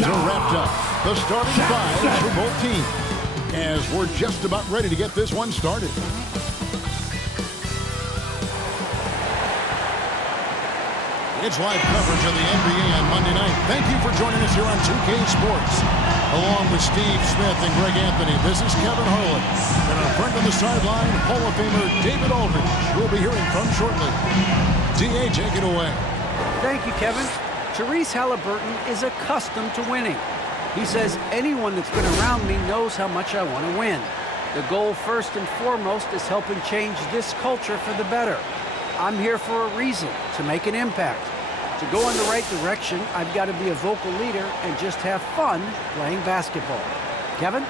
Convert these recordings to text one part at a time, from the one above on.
games are wrapped up. The starting fives for both teams, as we're just about ready to get this one started. It's live coverage of the NBA on Monday night. Thank you for joining us here on 2K Sports. Along with Steve Smith and Greg Anthony, this is Kevin Harlan. And our friend on the sideline, Hall of Famer David Aldridge, we'll be hearing from shortly. D.A., take it away. Thank you, Kevin. Tyrese Halliburton is accustomed to winning. He says anyone that's been around me knows how much I want to win. The goal, first and foremost, is helping change this culture for the better. I'm here for a reason, to make an impact. To go in the right direction, I've got to be a vocal leader and just have fun playing basketball. Kevin?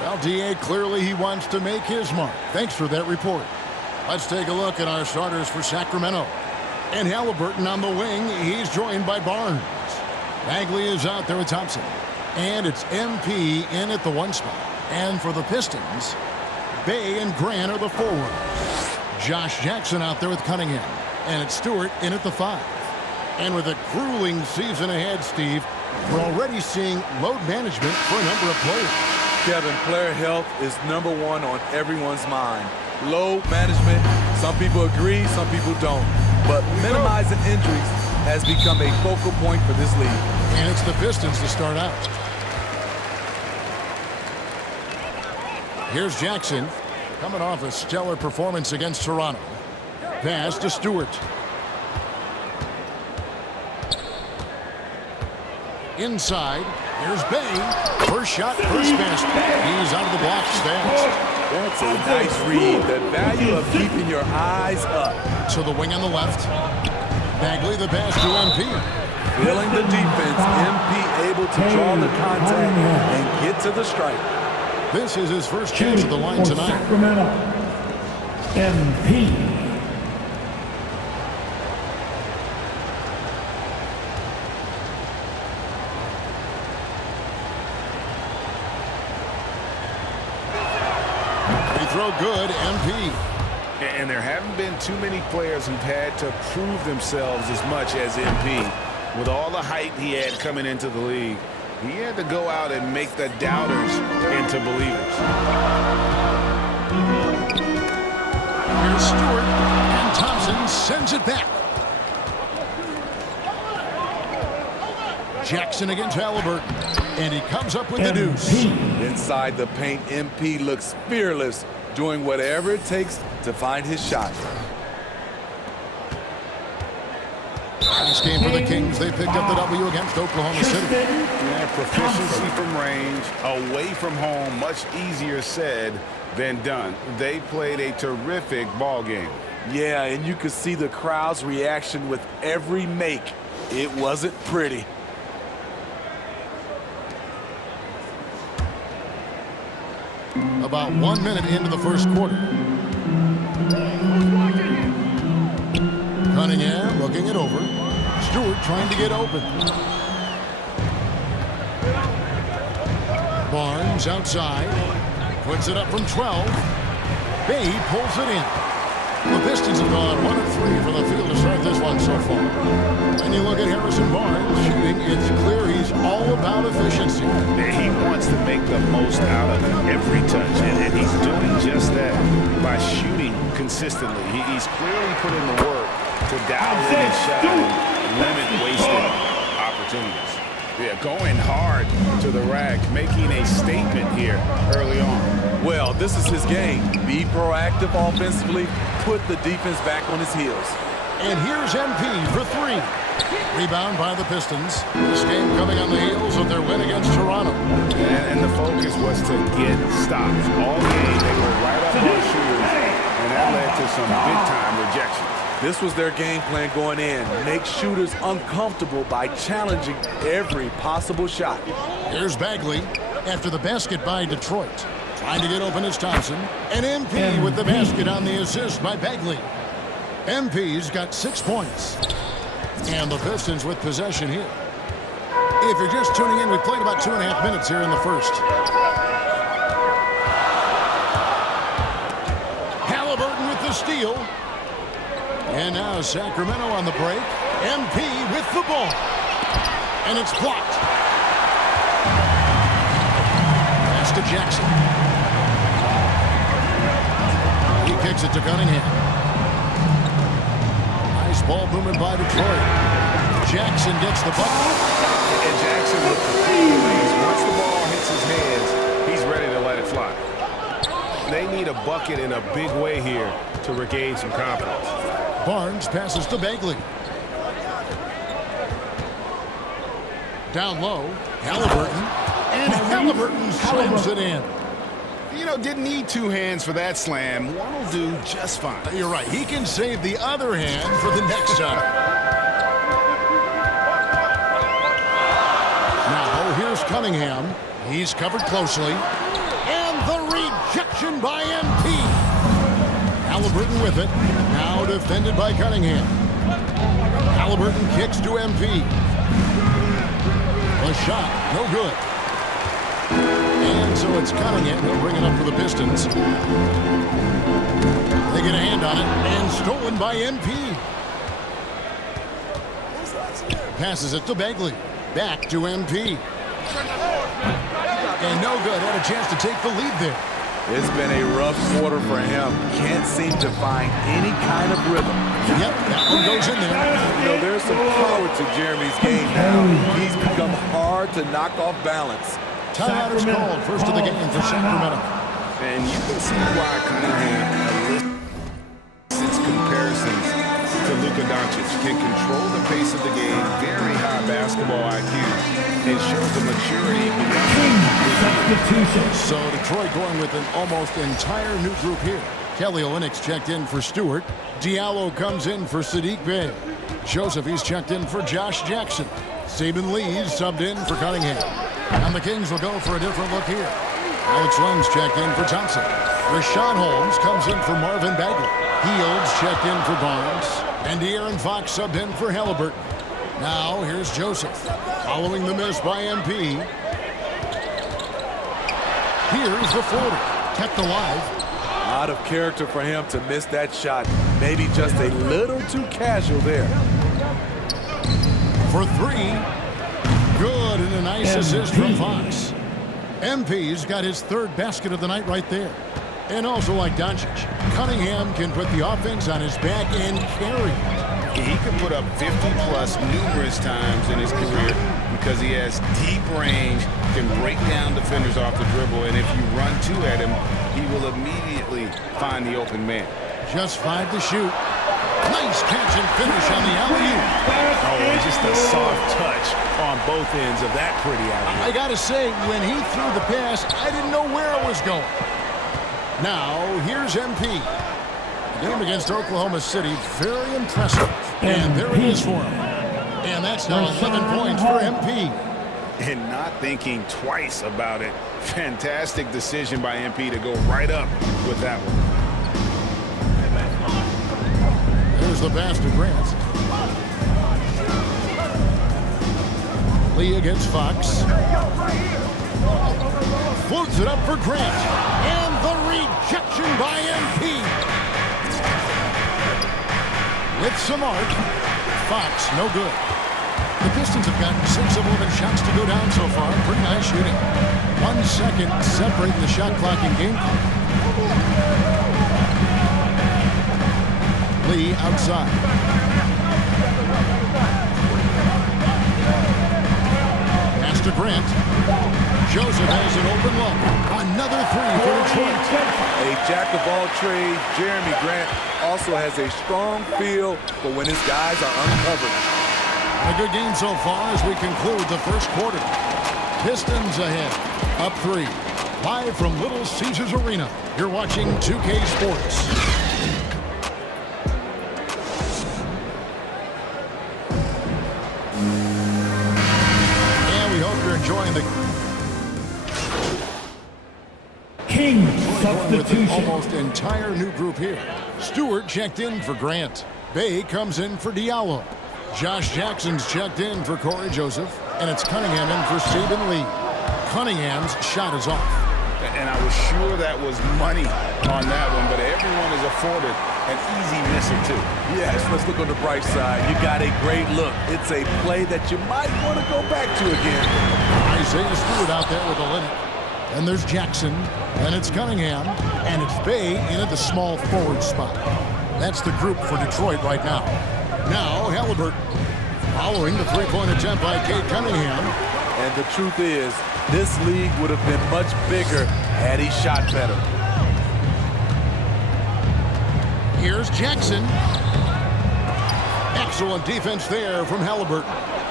Well, D.A., clearly he wants to make his mark. Thanks for that report. Let's take a look at our starters for Sacramento. And Halliburton on the wing, he's joined by Barnes. Bagley is out there with Thompson. And it's MP in at the 1 spot. And for the Pistons, Bay and Grant are the forwards. Josh Jackson out there with Cunningham. And it's Stewart in at the 5. And with a grueling season ahead, Steve, we're already seeing load management for a number of players. Kevin, player health is #1 on everyone's mind. Load management, some people agree, some people don't. But minimizing injuries has become a focal point for this league. And it's the Pistons to start out. Here's Jackson, coming off a stellar performance against Toronto. Pass to Stewart. Inside, here's Bay. First shot, first miss. He's out of the block stance. That's a nice read. The value of keeping your eyes up. To the wing on the left. Bagley, the pass to MP. Feeling the defense, MP able to draw the contact and get to the strike. This is his first chance at the line tonight. Sacramento, MP. Throw good, MP. And there haven't been too many players who've had to prove themselves as much as MP. With all the hype he had coming into the league, he had to go out and make the doubters into believers. Here's Stewart, and Thompson sends it back. Jackson against Halliburton, and he comes up with the deuce. Inside the paint, MP looks fearless, doing whatever it takes to find his shot. Last game for the Kings, they picked up the W against Oklahoma City. Yeah, proficiency from range, away from home, much easier said than done. They played a terrific ball game. Yeah, and you could see the crowd's reaction with every make. It wasn't pretty. About 1 minute into the first quarter. Cunningham looking it over. Stewart trying to get open. Barnes outside. Puts it up from 12. Bay pulls it in. The Pistons have gone 1 of 3 from the field to start this one so far. When you look at Harrison Barnes shooting, it's clear he's all about efficiency. He wants to make the most out of every touch, and he's doing just that by shooting consistently. He's clearly put in the work to dial in his shot and limit wasted opportunities. Yeah, going hard to the rack, making a statement here early on. Well, this is his game. Be proactive offensively, put the defense back on his heels. And here's MP for 3. Rebound by the Pistons. This game coming on the heels of their win against Toronto. And the focus was to get stops. All game, they were right up on shooters, and that led to some big-time rejections. This was their game plan going in. Make shooters uncomfortable by challenging every possible shot. Here's Bagley after the basket by Detroit. Trying to get open is Thompson. And MP with the basket on the assist by Bagley. MP's got 6 points. And the Pistons with possession here. If you're just tuning in, we played about 2.5 minutes here in the first. Halliburton with the steal. And now Sacramento on the break. MP with the ball. And it's blocked. Pass to Jackson. He kicks it to Cunningham. Nice ball movement by Detroit. Jackson gets the bucket. And Jackson with the free release. Once the ball hits his hands, he's ready to let it fly. They need a bucket in a big way here to regain some confidence. Barnes passes to Bagley. Down low, Halliburton. And Halliburton slams it in. You know, didn't need two hands for that slam. One will do just fine. You're right. He can save the other hand for the next time. Now, here's Cunningham. He's covered closely. And the rejection by MP. Halliburton with it. Now defended by Cunningham. Halliburton kicks to MP. A shot, no good. And so it's Cunningham. He'll bring it up for the Pistons. They get a hand on it, and stolen by MP. Passes it to Bagley. Back to MP. And no good. Had a chance to take the lead there. It's been a rough quarter for him. Can't seem to find any kind of rhythm. Yep, that one goes in there. You know, there's some power to Jeremy's game now. He's become hard to knock off balance. Timeout is called. First of the game for Sacramento. And you can see why Cunningham elicits comparisons to Luka Doncic. Can control the pace of the game, very high basketball IQ, and shows the maturity beyond. So Detroit going with an almost entire new group here. Kelly Olynyk checked in for Stewart. Diallo comes in for Saddiq Bey. Joseph, he's checked in for Josh Jackson. Saben Lee's subbed in for Cunningham. And the Kings will go for a different look here. Alex Len's checked in for Thompson. Rashawn Holmes comes in for Marvin Bagley. Heald's checked in for Barnes. And De'Aaron Fox subbed in for Halliburton. Now here's Joseph. Following the miss by MP. Here's the floater. Kept alive. Out of character for him to miss that shot. Maybe just a little too casual there. For three. Good, and a nice assist from Fox. MP's got his third basket of the night right there. And also like Doncic, Cunningham can put the offense on his back and carry it. He can put up 50-plus numerous times in his career because he has deep range, can break down defenders off the dribble, and if you run two at him, he will immediately find the open man. Just 5 to shoot. Nice catch and finish on the alley-oop. Oh, and just a soft touch on both ends of that pretty alley-oop. I got to say, when he threw the pass, I didn't know where it was going. Now, here's MP. The game against Oklahoma City, very impressive. And there it is for him. And that's now 11 points for MP. And not thinking twice about it. Fantastic decision by MP to go right up with that one. There's the pass to Grant. Lee against Fox. Floats it up for Grant. And the rejection by MP. With some arc. Fox, no good. The Pistons have gotten 6 of 11 shots to go down so far. Pretty nice shooting. 1 second separating the shot clock and game clock. Lee outside. Pass to Grant. Joseph has an open look. Another three for Detroit. A jack of all trades, Jeremy Grant also has a strong feel for when his guys are uncovered. A good game so far as we conclude the first quarter. Pistons ahead, up 3. Live from Little Caesars Arena, you're watching 2K Sports. And we hope you're enjoying the King with an substitution. almost entire new group here. Stewart checked in for Grant. Bay comes in for Diallo. Josh Jackson's checked in for Corey Joseph. And it's Cunningham in for Saben Lee. Cunningham's shot is off. And I was sure that was money on that one, but everyone is afforded an easy misser, too. Yes, let's look on the bright side. You got a great look. It's a play that you might want to go back to again. Isaiah Stewart out there with Olynyk. And there's Jackson. And it's Cunningham. And it's Bay in at the small forward spot. That's the group for Detroit right now. Now, Halliburton. Following the three-point attempt by Cade Cunningham. And the truth is, this league would have been much bigger had he shot better. Here's Jackson. Excellent defense there from Halliburton.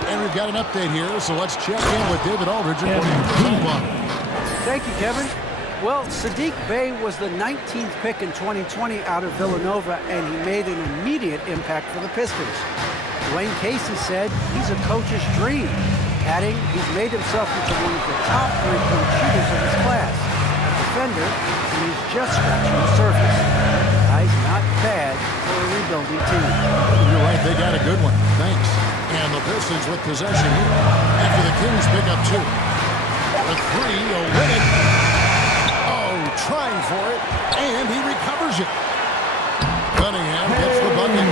And we've got an update here, so let's check in with David Aldridge according to the sideline. Thank you, Kevin. Well, Sadiq Bey was the 19th pick in 2020 out of Villanova, and he made an immediate impact for the Pistons. Dwayne Casey said he's a coach's dream, adding he's made himself into one of the top three-point shooters of his class, a defender, and he's just scratching the surface. Guy's not bad for a rebuilding team. You're right, they got a good one. Thanks. And the Pistons with possession here after the Kings pick up two. The three, Olynyk. Oh, trying for it, and he recovers it. Cunningham gets the bucket.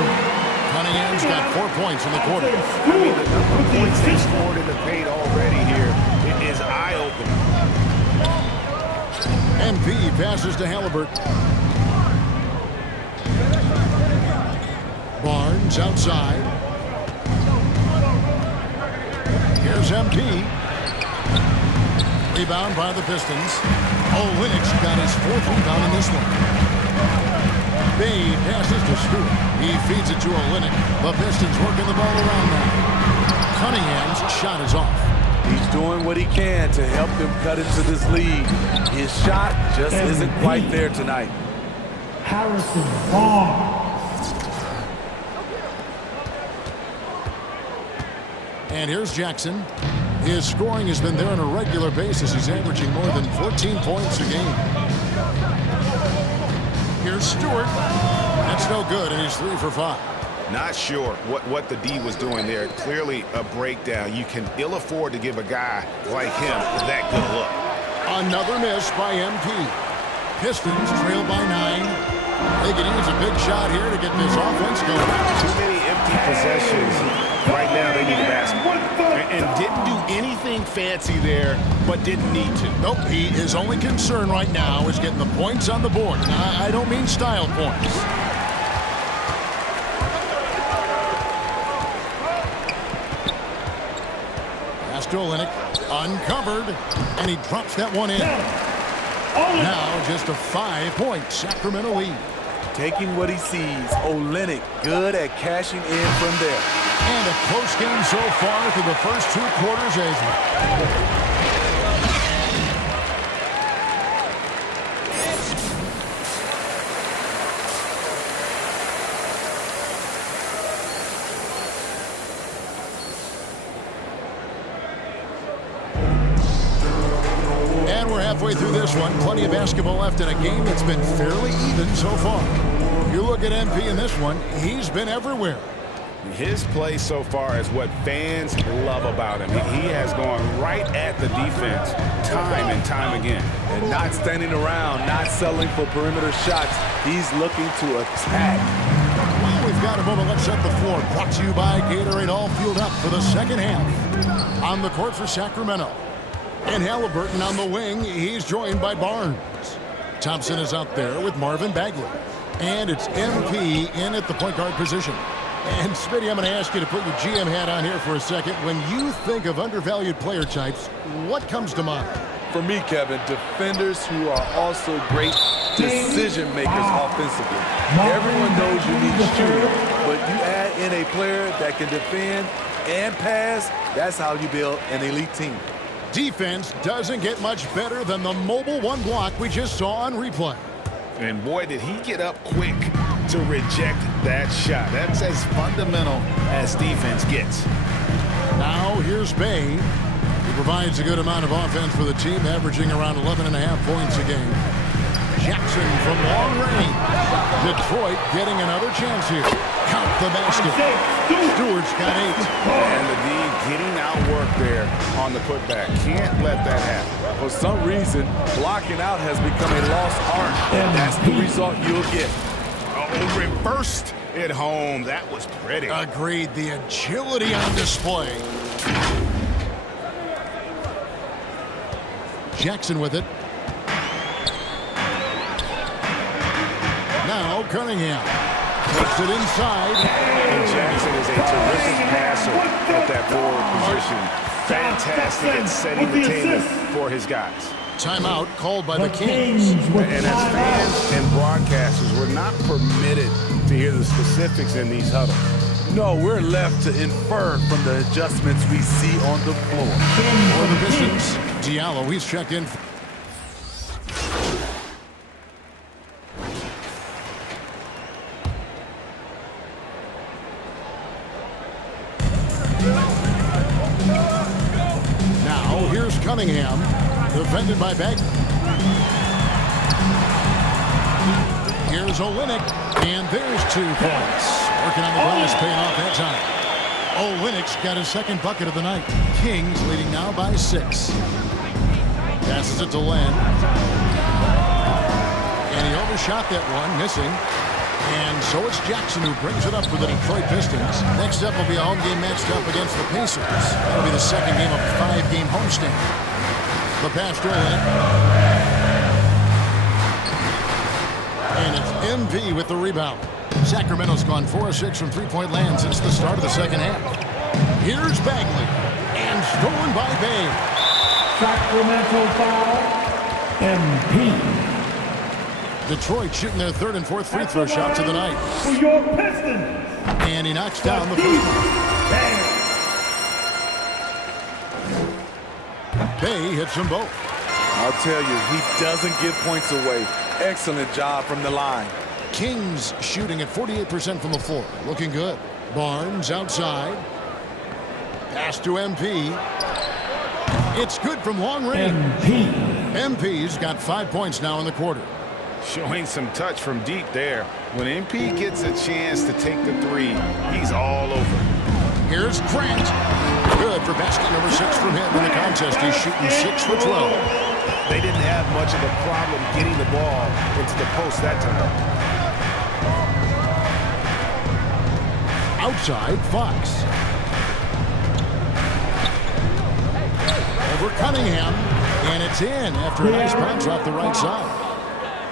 Cunningham's got 4 points in the quarter. I mean, the number of points they scored in the paint already here is eye-opening. MP passes to Halliburton. Barnes outside. Here's MP. Rebound by the Pistons. Olynyk's got his fourth rebound in this one. Bay passes to Stewart. He feeds it to Olynyk. The Pistons working the ball around now. Cunningham's shot is off. He's doing what he can to help them cut into this lead. His shot just isn't quite there tonight. Harrison Barnes. And here's Jackson. His scoring has been there on a regular basis. He's averaging more than 14 points a game. Here's Stewart. That's no good, and he's 3 for 5. Not sure what the D was doing there. Clearly a breakdown. You can ill afford to give a guy like him that good look. Another miss by MP. Pistons trail by 9. They can use a big shot here to get this offense going. Too many empty possessions. Right now they need a basket. And didn't do anything fancy there, but didn't need to. Nope, his only concern right now is getting the points on the board. And I don't mean style points. Pass to Olynyk, uncovered, and he drops that one in. Now just a 5-point Sacramento lead. Taking what he sees, Olynyk good at cashing in from there. And a close game so far through the first 2 quarters as well. And we're halfway through this one. Plenty of basketball left in a game that's been fairly even so far. You look at MP in this one, he's been everywhere. His play so far is what fans love about him. He has gone right at the defense time and time again. And not standing around, not settling for perimeter shots. He's looking to attack. Well, we've got a moment. Let's set the floor. Brought to you by Gatorade, all fueled up for the second half. On the court for Sacramento. And Halliburton on the wing. He's joined by Barnes. Thompson is out there with Marvin Bagley. And it's MP in at the point guard position. And Smitty, I'm going to ask you to put your GM hat on here for a second. When you think of undervalued player types, what comes to mind? For me, Kevin, defenders who are also great decision makers offensively. Everyone knows you need shooting, but you add in a player that can defend and pass, that's how you build an elite team. Defense doesn't get much better than the mobile one block we just saw on replay. And boy, did he get up quick to reject that shot. That's as fundamental as defense gets. Now here's Bay. He provides a good amount of offense for the team, averaging around 11.5 points a game. Jackson from long range. Detroit getting another chance here. Count the basket. Stewart's got 8. And the D getting outworked there on the putback. Can't let that happen. For some reason, blocking out has become a lost art, and that's the result you'll get. Reversed it home. That was pretty. Agreed. The agility on display. Jackson with it. Now Cunningham takes it inside. And Jackson is a terrific passer at that forward position. Fantastic at setting the table for his guys. Timeout called by the Kings. And as fans and broadcasters, we're not permitted to hear the specifics in these huddles. No, we're left to infer from the adjustments we see on the floor. For the Pistons, Diallo, he's checked in. Now, here's Cunningham, defended by Bagley. Here's Olynyk, and there's 2 points. Working on the glass, paying off that time. Olynyk's got his second bucket of the night. Kings leading now by 6. Passes it to Len. And he overshot that one, missing. And so it's Jackson who brings it up for the Detroit Pistons. Next up will be a home game matched up against the Pacers. That'll be the second game of a 5-game homestand. The pass to Olynyk. And it's MP with the rebound. Sacramento's gone 4 of 6 from three-point land since the start of the second half. Here's Bagley. And stolen by Bay. Sacramento foul. MP. Detroit shooting their 3rd and 4th free throw shots of the night. For your Pistons. And he knocks down the first one. Bay hits them both. I'll tell you, he doesn't give points away. Excellent job from the line. Kings shooting at 48% from the floor. Looking good. Barnes outside. Pass to MP. It's good from long range. MP's got 5 points now in the quarter. Showing some touch from deep there. When MP gets a chance to take the 3, he's all over. Here's Grant. Good for basket number 6 from him in the contest. He's shooting 6 for 12. They didn't have much of a problem getting the ball into the post that time. Outside, Fox. Over Cunningham. And it's in after a nice bounce off the right side.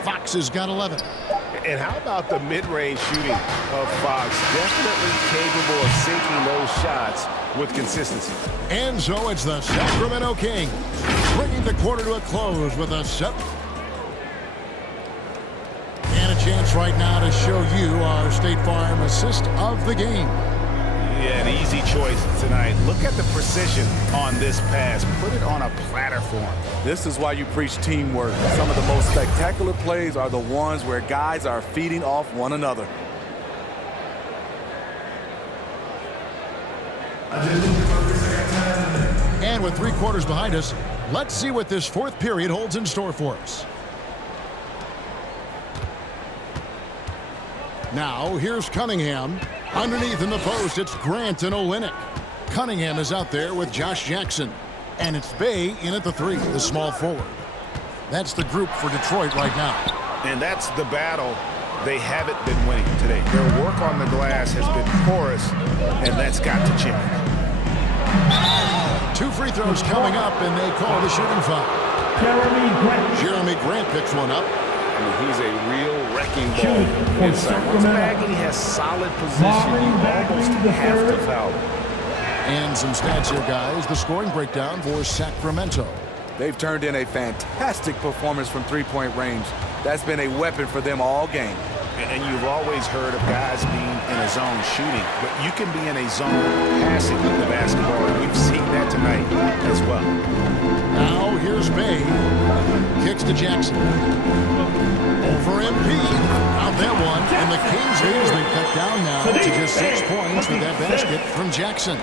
Fox has got 11. And how about the mid-range shooting of Fox? Definitely capable of sinking those shots with consistency. And so it's the Sacramento Kings bringing the quarter to a close with a 7. And a chance right now to show you our State Farm assist of the game. Yeah, an easy choice tonight. Look at the precision on this pass. Put it on a platter form. This is why you preach teamwork. Some of the most spectacular plays are the ones where guys are feeding off one another. And with 3 quarters behind us, let's see what this 4th period holds in store for us. Now, here's Cunningham. Underneath in the post, it's Grant and Olynyk. Cunningham is out there with Josh Jackson. And it's Bay in at the 3, the small forward. That's the group for Detroit right now. And that's the battle they haven't been winning today. Their work on the glass has been porous, and that's got to change. 2 free throws coming up, and they call the shooting foul. Jeremy Grant picks one up. He's a real wrecking ball inside. Once Bagley has solid position, you almost have to foul. And some stats here, guys. The scoring breakdown for Sacramento. They've turned in a fantastic performance from three-point range. That's been a weapon for them all game. And you've always heard of guys being in a zone shooting, but you can be in a zone passing the basketball. We've seen that tonight as well. Now here's Bay. Kicks to Jackson. Over MP. Out that one. And the Kings lead has been cut down now to just 6 points with that basket from Jackson.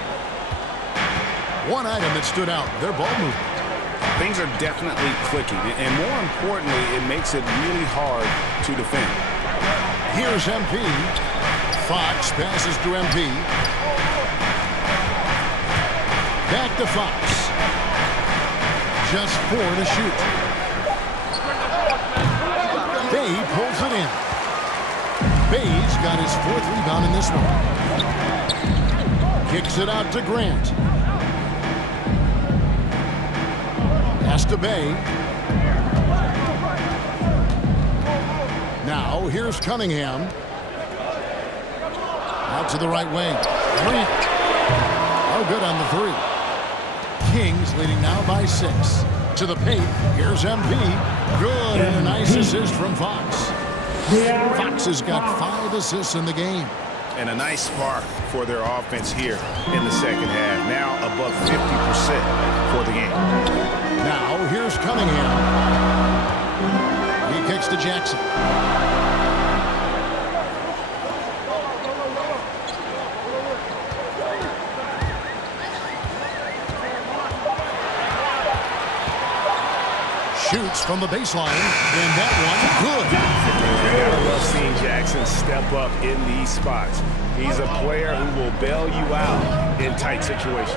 One item that stood out, their ball movement. Things are definitely clicking, and more importantly, it makes it really hard to defend. Here's MP. Fox passes to MP. Back to Fox. Just 4 to shoot. Bay pulls it in. Bay's got his 4th rebound in this one. Kicks it out to Grant. Pass to Bay. Now, here's Cunningham. Out to the right wing. Grant. Oh, good on the 3. Kings leading now by 6. To the paint. Here's MP. Good. And a nice assist from Fox. Fox has got 5 assists in the game. And a nice spark for their offense here in the second half. Now above 50% for the game. Now, here's Cunningham. He kicks to Jackson. Shoots from the baseline, and that one good. You gotta love seeing Jackson step up in these spots. He's a player who will bail you out in tight situations.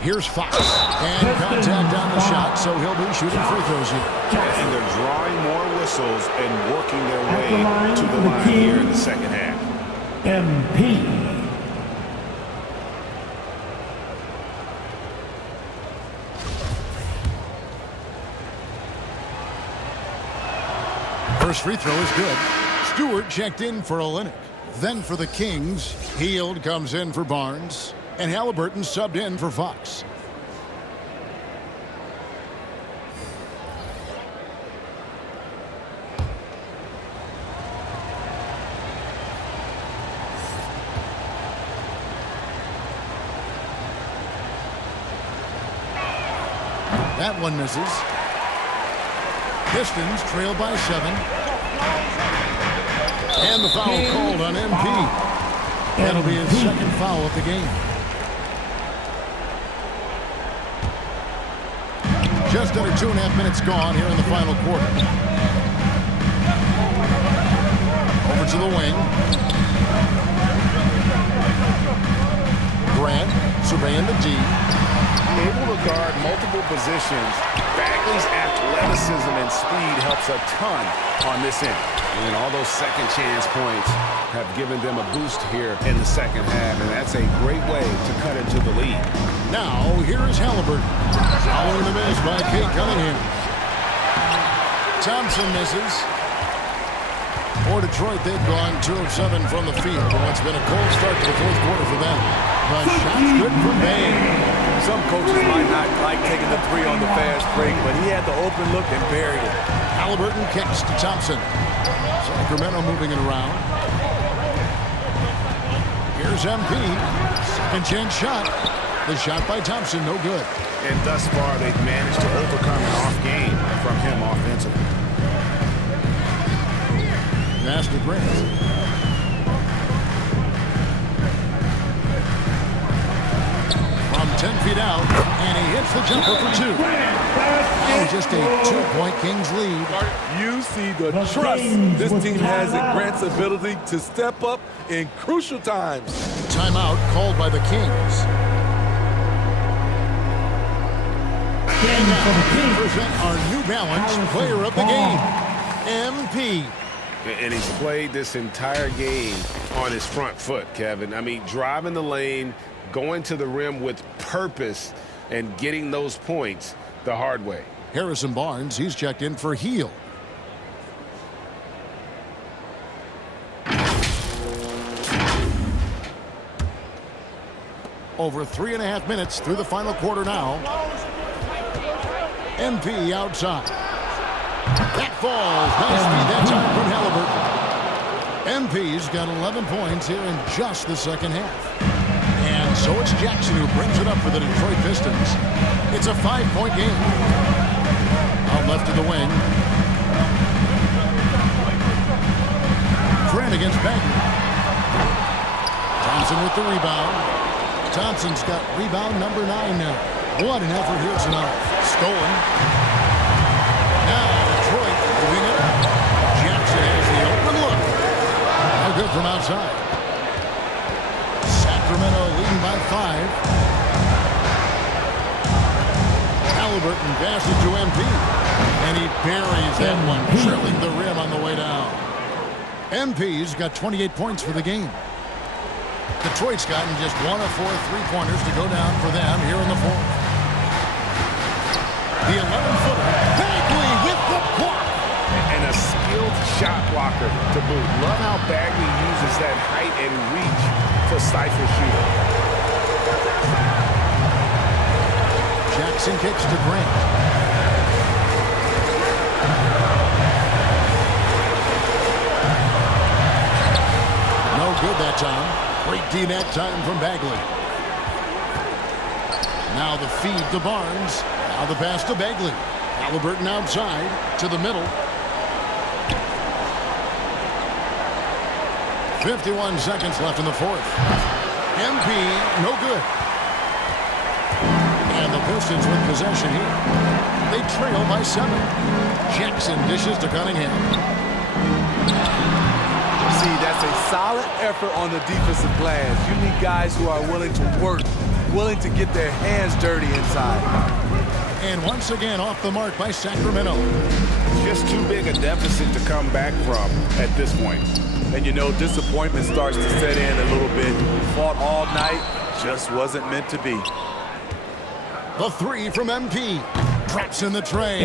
Here's Fox, and contact on the shot, so he'll be shooting free throws here. And they're drawing more whistles and working their way to the line here in the second half. MP. First free throw is good. Stewart checked in for Olynyk. Then for the Kings, Hield comes in for Barnes, and Halliburton subbed in for Fox. That one misses. Pistons trail by 7. And the foul called on MP. That'll be his 2nd foul of the game. Just under 2.5 minutes gone here in the final quarter. Over to the wing. Grant surveying the D. Able to guard multiple positions. Bagley's athleticism and speed helps a ton on this end. And all those second chance points have given them a boost here in the second half, and that's a great way to cut into the lead. Now, here is Halliburton. Following the miss by Kate Cunningham. Thompson misses. For Detroit, they've gone 2 of 7 from the field. And it's been a cold start to the 4th quarter for them. But shots good from Bay. Some coaches might not like taking the 3 on the fast break, but he had the open look and buried it. Halliburton kicks to Thompson. Sacramento moving it around. Here's MP. Second chance shot. The shot by Thompson, no good. And thus far, they've managed to overcome an off game from him offensively. Pass to Grant. From 10 feet out, and he hits the jumper for 2. Now just a 2-point Kings lead. You see the trust this team has in Grant's ability to step up in crucial times. Timeout called by the Kings. And now we present our New Balance player of the game, MP. And he's played this entire game on his front foot, Kevin. I mean, driving the lane, going to the rim with purpose, and getting those points the hard way. Harrison Barnes, he's checked in for Hield. Over 3.5 minutes through the final quarter now. MP outside. That falls. Nice feed that time from Halliburton. MP's got 11 points here in just the second half. And so it's Jackson who brings it up for the Detroit Pistons. It's a 5-point game. Out left of the wing. Grant against Bagley. Thompson with the rebound. Thompson's got rebound number 9 now. What an effort here tonight. Stolen. Now Detroit moving it up. Jackson has the open look. No good from outside. Sacramento leading by 5. Halliburton passes to MP. And he buries that one, drilling the rim on the way down. MP's got 28 points for the game. Detroit's gotten just 1 of 4 3-pointers to go down for them here in the fourth. The 11-footer, Bagley with the block. And a skilled shot blocker to boot. Love how Bagley uses that height and reach to stifle shooter. Jackson kicks to Grant. No good that time. Great D-net time from Bagley. Now the feed to Barnes. Now the pass to Bagley. Halliburton outside to the middle. 51 seconds left in the fourth. MP, no good. And the Pistons with possession here. They trail by 7. Jackson dishes to Cunningham. See, that's a solid effort on the defensive glass. You need guys who are willing to work, willing to get their hands dirty inside. And once again off the mark by Sacramento. Just too big a deficit to come back from at this point. And you know, disappointment starts to set in a little bit. Fought all night, just wasn't meant to be. The 3 from MP. Drops in the tray.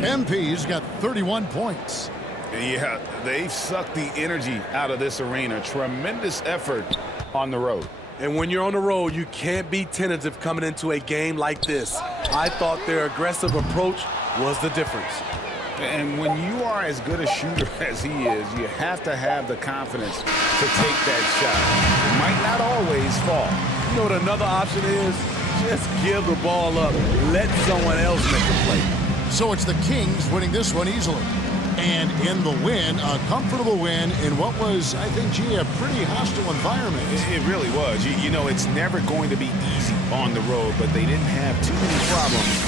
MP's got 31 points. Yeah, they've sucked the energy out of this arena. Tremendous effort on the road. And when you're on the road, you can't be tentative coming into a game like this. I thought their aggressive approach was the difference. And when you are as good a shooter as he is, you have to have the confidence to take that shot. It might not always fall. You know what another option is? Just give the ball up. Let someone else make the play. So it's the Kings winning this one easily. And in the win, a comfortable win in what was, I think, gee, a pretty hostile environment. It really was. You know, it's never going to be easy on the road, but they didn't have too many problems